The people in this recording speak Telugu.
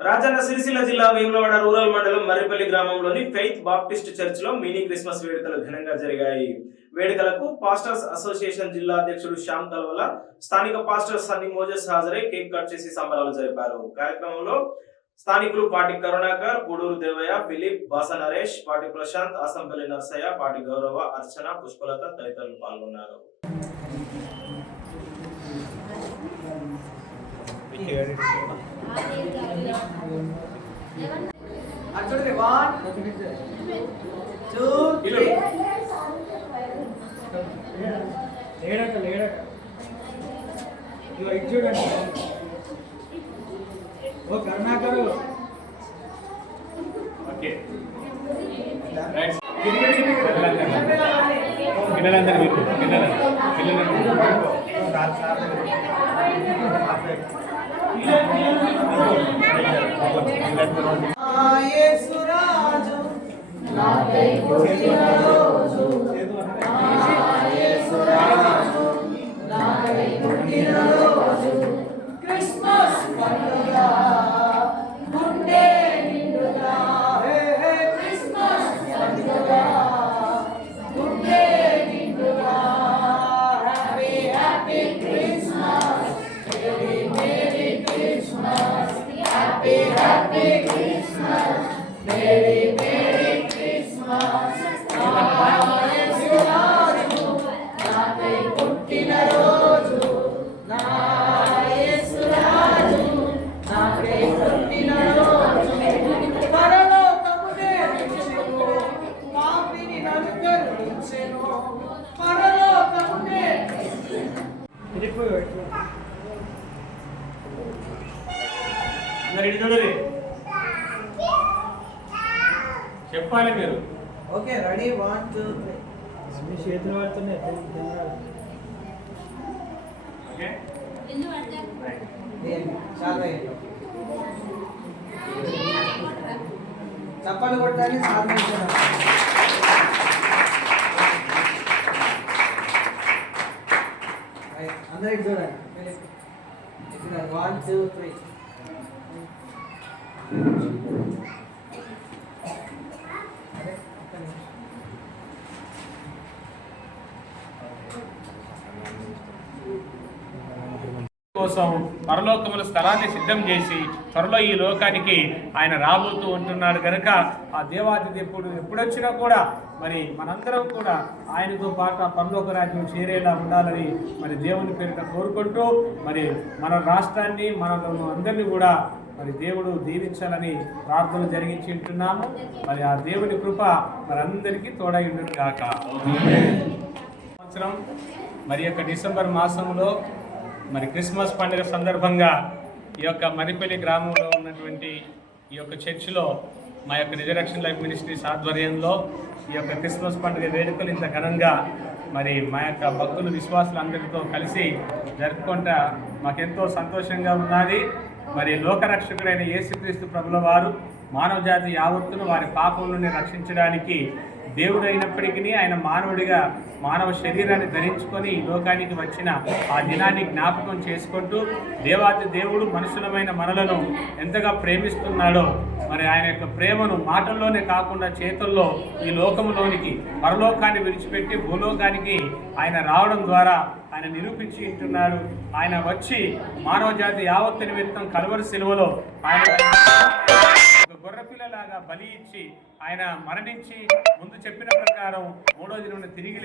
రాజన్న సిరిసిల్ల జిల్లా వేములవాడ రూరల్ మండలం మర్రిపల్లి గ్రామంలోని ఫెయిత్ బాప్టిస్ట్ చర్చ్ లో మినీ క్రిస్మస్ వేడుకలు ఘనంగా జరిగాయి. వేడుకలకు పాస్టర్స్ అసోసియేషన్ జిల్లా అధ్యక్షుడు శ్యామ్ కల్వల, స్థానిక పాస్టర్ సన్నీ మోజెస్ హాజరై కేక్ కట్ చేసి సంబరాలు జరిపారు. కార్యక్రమంలో స్థానికులు పాటి కరుణాకర్, పూడూరు దేవయ్య, ఫిలిప్, బాస నరేష్, పాటి ప్రశాంత్, ఆసంపల్లి నర్సయ్య, పాటి గౌరవ, అర్చన, పుష్పలత తదితరులు పాల్గొన్నారు. చూడండి 1 2 3 లేడట ఇది చూడండి. ఓ కరుణాకరు ఓకే రైట్ పిల్లలందరూ మీకు యేసురాజు నాకై పుట్టిన రోజు యేసురాజు నాకై పుట్టిన రోజు క్రిస్మస్ పండుగ గుండె నిండుగా క్రిస్మస్ పండుగ గుండె నిండుగా happy happy Christmas merry merry Christmas happy happy Christmas merry merry Christmas యేసురాజు నాకై పుట్టిన రోజు నా యేసురాజు నాకై పుట్టిన రోజు పరలోకమునే రక్షించెను పాపిని నన్ను కరుణించెను పరలోకమునే మరి చూడండి చెప్పాలి మీరు. ఓకే రెడీ 1 2 3 మీ చేతులు పడుతున్నాయి. ఓకే చాలా చప్పలు కొట్టాలి సాధించడం. అందరికి చూడండి 1 2 3 కోసం పరలోకముల స్థలాన్ని సిద్ధం చేసి త్వరలో ఈ లోకానికి ఆయన రాబోతూ ఉంటున్నాడు కనుక ఆ దేవాది దేవుడు ఎప్పుడొచ్చినా కూడా మరి మనందరం కూడా ఆయనతో పాటు పరలోక రాజ్యం చేరేలా ఉండాలని మరి దేవుని పేరిట కోరుకుంటూ మరి మన రాష్ట్రాన్ని మనలను అందరినీ కూడా మరి దేవుడు దీవించాలని ప్రార్థన జరిగించి ఉంటున్నాము. మరి ఆ దేవుని కృప మరి అందరికీ తోడై ఉండును గాక. సంవత్సరం మరి యొక్క డిసెంబర్ మాసంలో మరి క్రిస్మస్ పండుగ సందర్భంగా ఈ యొక్క మర్రిపల్లి గ్రామంలో ఉన్నటువంటి ఈ యొక్క చర్చిలో మా యొక్క రిజరక్షన్ లైఫ్ మినిస్ట్రీస్ ఆధ్వర్యంలో ఈ యొక్క క్రిస్మస్ పండుగ వేడుకలు ఇంత ఘనంగా మరి మా యొక్క భక్తులు విశ్వాసులందరితో కలిసి జరుపుకుంటా మాకెంతో సంతోషంగా ఉన్నది. మరి లోకరక్షకుడైన యేసుక్రీస్తు ప్రభుల వారు మానవ జాతి యావత్తును వారి పాపం నుండి రక్షించడానికి దేవుడు అయినప్పటికీ ఆయన మానవుడిగా మానవ శరీరాన్ని ధరించుకొని ఈ లోకానికి వచ్చిన ఆ దినాన్ని జ్ఞాపకం చేసుకుంటూ దేవాతి దేవుడు మనుషులమైన మనలను ఎంతగా ప్రేమిస్తున్నాడో మరి ఆయన యొక్క ప్రేమను మాటల్లోనే కాకుండా చేతుల్లో ఈ లోకంలోనికి పరలోకాన్ని విడిచిపెట్టి భూలోకానికి ఆయన రావడం ద్వారా ఆయన నిరూపించి ఉంటున్నాడు. ఆయన వచ్చి మానవ జాతి యావత్తు నిమిత్తం కల్వరి సిలువలో ఆయన గొర్రెపిల్లలాగా బలి ఇచ్చి ఆయన మరణించి ముందు చెప్పిన ప్రకారం 3వ దినాన తిరిగి